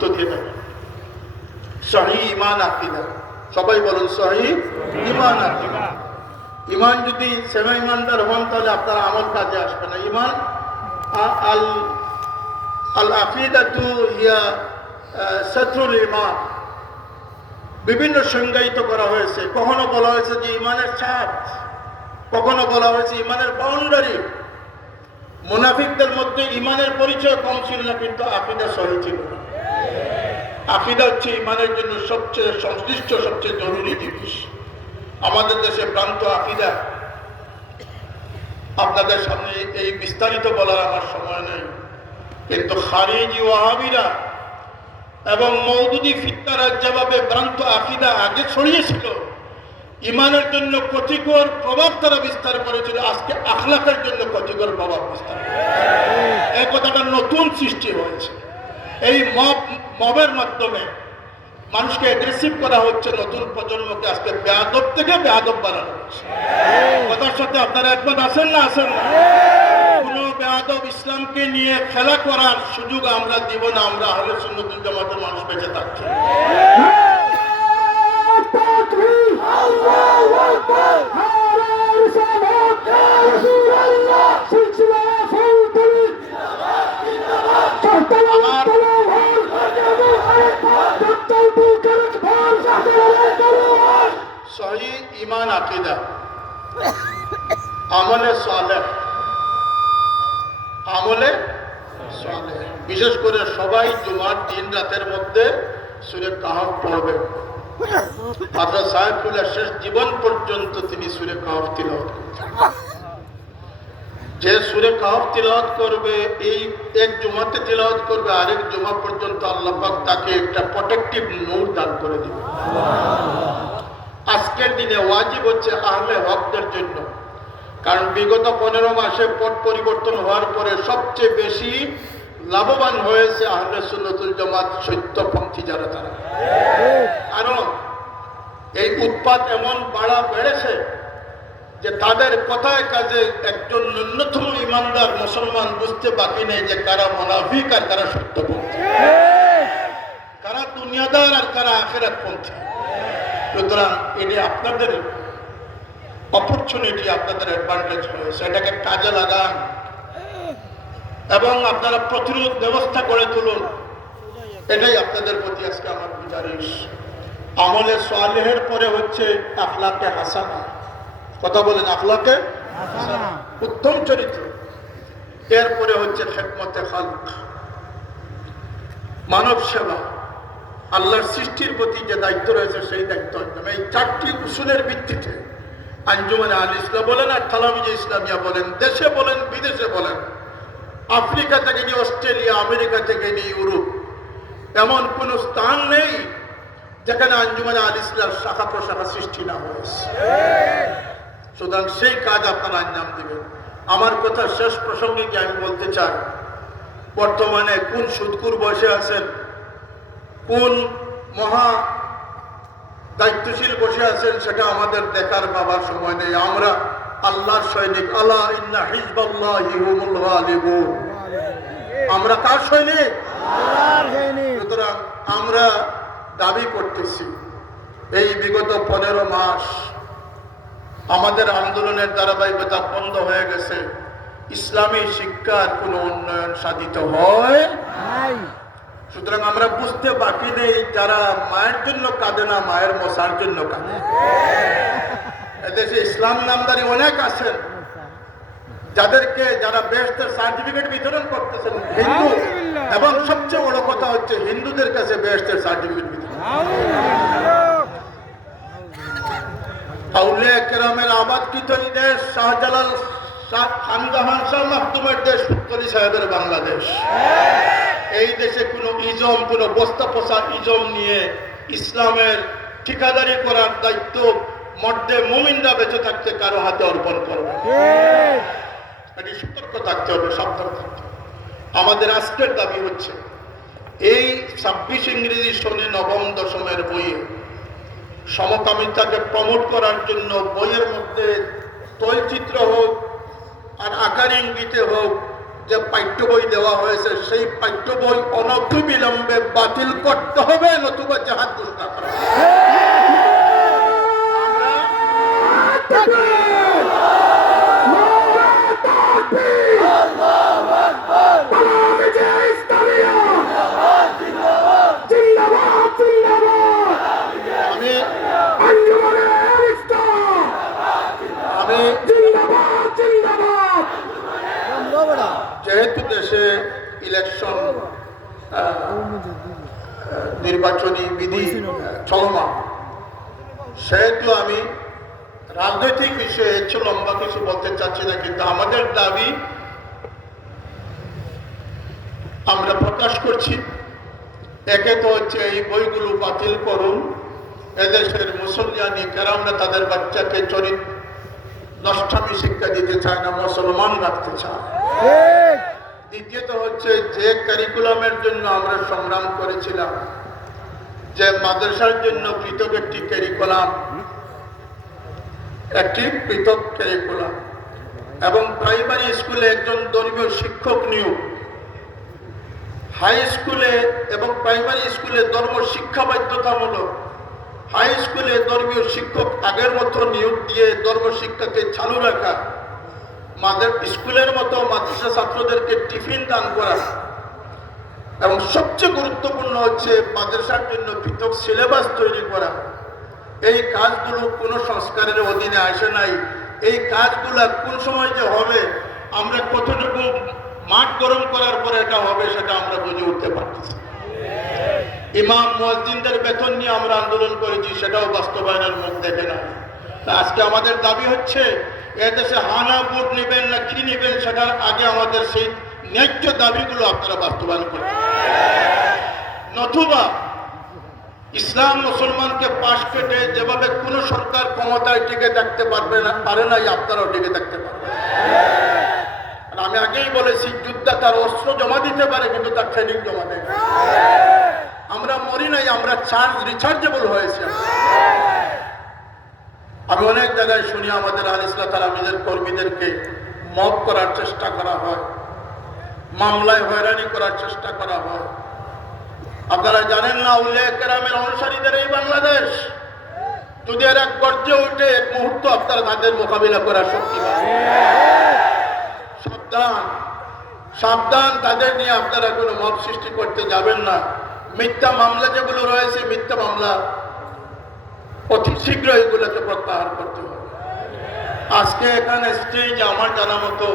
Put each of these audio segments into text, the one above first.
গুরুত্ব দিয়ে থাকে। সহিহ ঈমান আকীদা, সবাই বলুন সহিহ ঈমান আকীদা। ঈমান যদি সেবা ঈমানদার হন তাহলে আপনার আমল কাজে আসবে না। ঈমান আল আকীদাতু হিয়া সাতরুল ঈমান, বিভিন্ন সংজ্ঞায়িত করা হয়েছে। কখনো বলা হয়েছে যে ঈমানের ছাদ, কখনো বলা হয়েছে ঈমানের বাউন্ডারি। মুনাফিকদের মধ্যে ঈমানের পরিচয় কম ছিল না, কিন্তু আকীদা সহিহ ছিল না। আকীদা হচ্ছে ঈমানের জন্য সবচেয়ে সংশ্লিষ্ট, সবচেয়ে জরুরি জিনিস। আমাদের দেশে ভ্রান্ত আকীদা, আপনাদের সামনে এই বিস্তারিত বলার আমার সময় নেই, কিন্তু খারিজি ওয়াহাবিরা এবং মওদুদি ফিতনারা যেভাবে ভ্রান্ত আকীদা আগে ছড়িয়েছিল, ঈমানের জন্য ক্ষতিকর প্রভাব তারা বিস্তার করেছিল, আজকে আখলাকের জন্য ক্ষতিকর প্রভাব বিস্তার করেছে। এই কথাটা নতুন সৃষ্টি হয়েছে। এই মবের মাধ্যমে মানুষকে অ্যাগ্রেসিভ করা হচ্ছে, নতুন প্রজন্মকে আজকে বেয়াদব থেকে বেয়াদব বানানো হচ্ছে। কথার সাথে আপনারা একমত আছেন না? আছেন না? কোন বেয়াদব ইসলামকে নিয়ে খেলা করার সুযোগ আমরা দিব না। আমরা আহলে সুন্নাত ওয়াল জামাতের মানুষ বেঁচে থাকছি। সহিহ ঈমান আকীদা, আমলে সালেহ, আমলে সালেহ। বিশেষ করে সবাই জুমার দিন রাতের মধ্যে সূরা কাহফ পড়বেন। হযরত সাহেবুল্লাহ শেষ জীবন পর্যন্ত তিনি সূরা কাহফ তিলাওয়াত করতেন। যে সূরা কাহফ তিলাওয়াত করবে, এই এক জুমাতে তিলাওয়াত করবে, আরেক জুমা পর্যন্ত আল্লাহ পাক তাকে একটা প্রোটেক্টিভ নূর দান করে দিবেন। আজকের দিনে ওয়াজিব হচ্ছে আহলে হকদের জন্য, কারণ বিগত 15 মাসে পট পরিবর্তন হওয়ার পরে সবচেয়ে বেশি লাভবান হয়েছে আহলে সুন্নাত ওয়াল জামাত সত্যপন্থী যারা, তারা। কারণ এই উৎপাত এমন বেড়েছে যে তাদের কথায় কাজে একজন ন্যূনতম ইমানদার মুসলমান বুঝতে বাকি নেই যে কারা মুনাফিক আর কারা সত্যপন্থী, কারা দুনিয়াদার আর কারা আখিরাতপন্থী। সুতরাং এটি আপনাদের অপরচুনিটি, আপনাদের অ্যাডভান্টেজ হয়েছে, এটাকে কাজে লাগান এবং আপনারা প্রতিরোধ ব্যবস্থা করে তুলুন। এটাই আপনাদের প্রতি আজকে আমার গুজারিশ। আমলে সালেহের পরে হচ্ছে আখলাকে হাসানা। কথা বলেন, আখলাকে হাসানা, উত্তম চরিত্র। এরপরে হচ্ছে খেদমতে খালক, মানব সেবা, আল্লাহর সৃষ্টির প্রতি যে দায়িত্ব রয়েছে সেই দায়িত্ব। এই 4টি উসুলের ভিত্তিতে আঞ্জুমানে আল ইসলাম বলেন আর তালামিজে ইসলামিয়া বলেন, দেশে বলেন বিদেশে বলেন, আফ্রিকা থেকে নিয়ে অস্ট্রেলিয়া, আমেরিকা থেকে নিয়ে ইউরোপ, এমন কোন স্থান নেই যেখানে আঞ্জুমানে আল ইসলাম শাখা প্রশাখা সৃষ্টি না হয়েছে। সুতরাং সেই কাজ আপনারা আঞ্জাম দিবেন। আমার কথা শেষ প্রসঙ্গে কি আমি বলতে চাই, বর্তমানে কোন সুদকুর বসে আছেন, কোন মহা দায়িত্বশীল বসে আছেন, সেটা আমাদের দেখার বাবার সময় নেই। আমরা আল্লাহর সৈনিক, আলা ইন্না হিজবাল্লাহি হুমুল গালিবুন। আমরা কার সৈনিক? আল্লাহর সৈনিক। সুতরাং আমরা দাবি করতেছি, এই বিগত 15 মাস আমাদের আন্দোলনের ধারাবাহিকতা বন্ধ হয়ে গেছে, ইসলামী শিক্ষার কোনো উন্নয়ন সাধিত হয় নাই। সুতরাং আমরা বুঝতে বাকি নেই, যারা মায়ের জন্য কাঁদে না, মায়ের মশার জন্য কাঁদে। এদেশে ইসলাম নামদারি অনেক আছেন, যারা বেহেশতের সার্টিফিকেট বিতরণ করতেছেন হিন্দু, এবং সবচেয়ে বড় কথা হচ্ছে হিন্দুদের কাছে বেহেশতের সার্টিফিকেট বিতরণ। আউলিয়া কেরামের আবাদকৃত এই দেশ, শাহজালাল খানজাহান শাহ মাখদুমের দেশ, উত্তরি সাহেবের বাংলাদেশ। এই দেশে কোনো ইজম, কোনো বস্তা পোষা ইজম নিয়ে ইসলামের ঠিকাদারি করার দায়িত্ব মর্দে মুমিনরা বেঁচে থাকতে কারো হাতে অর্পণ করবে। এটি সতর্ক থাকতে হবে, সাবধান থাকতে হবে। আমাদের আজকের দাবি হচ্ছে, এই 26 ইংরেজি সনে নবম দশমের বইয়ে সমকামিতাকে প্রমোট করার জন্য বইয়ের মধ্যে তৈলচিত্র হোক আর আকার ইঙ্গিতে হোক যে পাঠ্য বই দেওয়া হয়েছে সেই পাঠ্য বই অনতিবিলম্বে বাতিল করতে হবে, নতুবা জাহাদ ঘোষণা করা হবে। যেহেতু দেশে ইলেকশন নির্বাচনী বিধি চলমান, সেহেতু আমি রাজনৈতিক বিষয়ে একটু লম্বা কিছু বলতে চাচ্ছি না, কিন্তু আমাদের দাবি আমরা প্রকাশ করছি। একে তো হচ্ছে এই বইগুলো বাতিল করুন, এদেশের মুসলমানি কেরামরা তাদের বাচ্চাকে চরিত্র নষ্টামি শিক্ষা দিতে চায় না, মুসলমান রাখতে চায়। দ্বিতীয়ত হচ্ছে যে কারিকুলামের জন্য আমরা সংগ্রাম করেছিলাম, যে মাদ্রাসার জন্য পৃথক একটি কারিকুলাম, এবং প্রাইমারি স্কুলে একজন ধর্মীয় শিক্ষক নিয়োগ, হাই স্কুলে এবং প্রাইমারি স্কুলে ধর্ম শিক্ষা বাধ্যতামূলক, হাই স্কুলে ধর্মীয় শিক্ষক আগের মতো নিয়োগ দিয়ে ধর্ম শিক্ষাকে চালু রাখা, স্কুলের মতো মাদ্রাসা ছাত্রদেরকে টিফিন দান করা, এবং সবচেয়ে গুরুত্বপূর্ণ হচ্ছে মাদ্রাসার জন্য পৃথক সিলেবাস তৈরি করা। এই কাজগুলো কোনো সংস্কারের অধীনে আসে নাই। এই কাজগুলো কোন সময় যে হবে, আমরা কতটুকু মাঠ গরম করার পরে এটা হবে সেটা আমরা বুঝে উঠতে পারতেছি। ইমাম মুয়াজ্জিনদের বেতন নিয়ে আমরা আন্দোলন করেছি, সেটাও বাস্তবায়নের মুখ দেখে না। আজকে আমাদের দাবি হচ্ছে এদেশে হানা ভোট নেবেন না কি নেবেন, সেটার আগে আমাদের সেই ন্যায্য দাবিগুলো আপনারা বাস্তবায়ন করবেন, নতুবা ইসলাম মুসলমানকে পাশ কেটে যেভাবে কোন সরকার ক্ষমতায় টিকে থাকতে পারে নাই, আপনারাও টিকে থাকতে পারবেন। আমি আগেই বলেছি, যোদ্ধা তার অস্ত্র জমা দিতে পারে কিন্তু তার ট্রেনিং জমা দেয় না। আমরা মরি নাই, আমরা রিচার্জেবল হয়েছে। আমি অনেক জায়গায় শুনি আমাদের আল ইসলাম তালামিদের কর্মীদেরকে মব করার চেষ্টা করা হয়, মামলায় হয়রানি করার চেষ্টা করা হয়। আপনারা জানেন না, আউলিয়া কেরামের অনুসারীদের এই বাংলাদেশ, যদি এরা গর্জে উঠে এক মুহূর্ত আপনারা তাদের মোকাবিলা করার শক্তি পাবেন। সাবধান, সাবধান, তাদের নিয়ে আপনারা কোনো মব সৃষ্টি করতে যাবেন না। মিথ্যা মামলা যেগুলো রয়েছে, মিথ্যা মামলা অতি শীঘ্র এগুলোকে প্রত্যাহার করতে হবে। আজকে এখানে স্টেজে আমার জানা মতো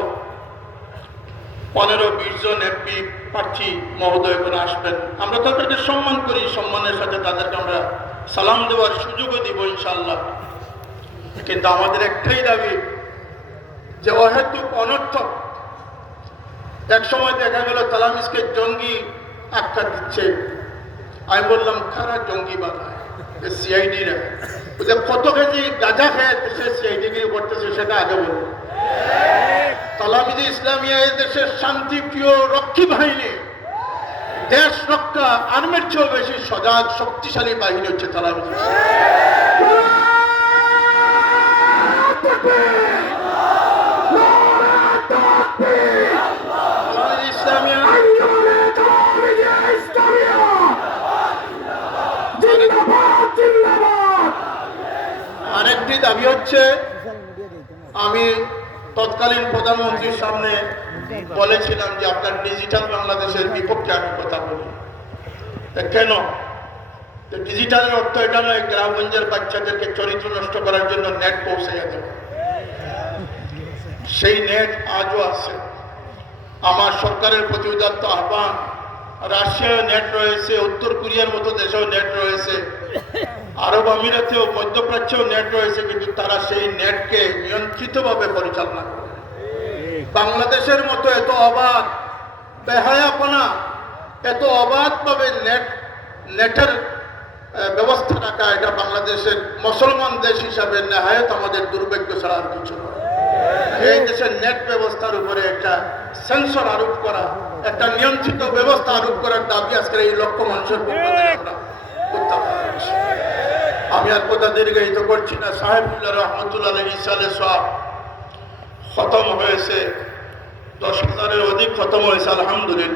15-20 জন এমপি প্রার্থী মহোদয় করে আসবেন। আমরা তাদেরকে সম্মান করি, সম্মানের সাথে তাদেরকে আমরা সালাম দেওয়ার সুযোগও দিব ইনশাআল্লাহ। কিন্তু আমাদের একটাই দাবি যে অহেতুক অনর্থক এক সময় দেখা গেল তালামিজকে জঙ্গি আখ্যা দিচ্ছে। আমি বললাম, কারা জঙ্গি বানায়? সিআইডিরা। কত কেজি গাঁজা খেয়ে দেশে সিআইডি গিয়ে করতেছে সেটা আগে বলবো। তালামিজে ইসলামিয়া এই দেশের শান্তিপ্রিয় রক্ষী বাহিনী, দেশ রক্ষা আর্মির চেয়েও বেশি সজাগ শক্তিশালী বাহিনী হচ্ছে তালামিজ ইসলামিয়া। আরেকটি দাবি হচ্ছে, আমি তৎকালীন প্রধানমন্ত্রীর সামনে বলেছিলাম যে আপনার ডিজিটাল বাংলাদেশের বিপক্ষে আমি কথা বলি। কেন? ডিজিটালের অর্থ এটা নয় গ্রামগঞ্জের বাচ্চাদেরকে চরিত্র নষ্ট করার জন্য নেট পৌঁছাইয়া দেওয়া। সেই নেট আজও আছে। আমার সরকারের প্রতি উদাত্ত আহ্বান, রাশিয়ায় নেট রয়েছে, উত্তর কোরিয়ার মতো দেশেও নেট রয়েছে, আরব আমিরাতেও মধ্যপ্রাচ্যেও নেট রয়েছে, কিন্তু তারা সেই নেটকে নিয়ন্ত্রিতভাবে পরিচালনা করে। বাংলাদেশের মতো এত অবাধ বেহায়াপনা, এত অবাধভাবে নেটের ব্যবস্থা রাখা, এটা বাংলাদেশের মুসলমান দেশ হিসাবে নেহায়ত আমাদের দুর্ভাগ্য ছাড়া আর কিছু নয়। এই দেশের নেট ব্যবস্থার উপরে একটা সেন্সর আরোপ করা, একটা নিয়ন্ত্রিত ব্যবস্থা আরোপ করার দাবি আজকের এই লক্ষ মানুষের পক্ষ থেকে আমরা উত্থাপন করছি। আমি আর কথা দীর্ঘায়িত করছি না। সাহেবুল্লাহ রহমতুল্লাহ ইসালে সব খতম হয়েছে 10,000-এর অধিক খতম হয়েছে আলহামদুলিল্লাহ।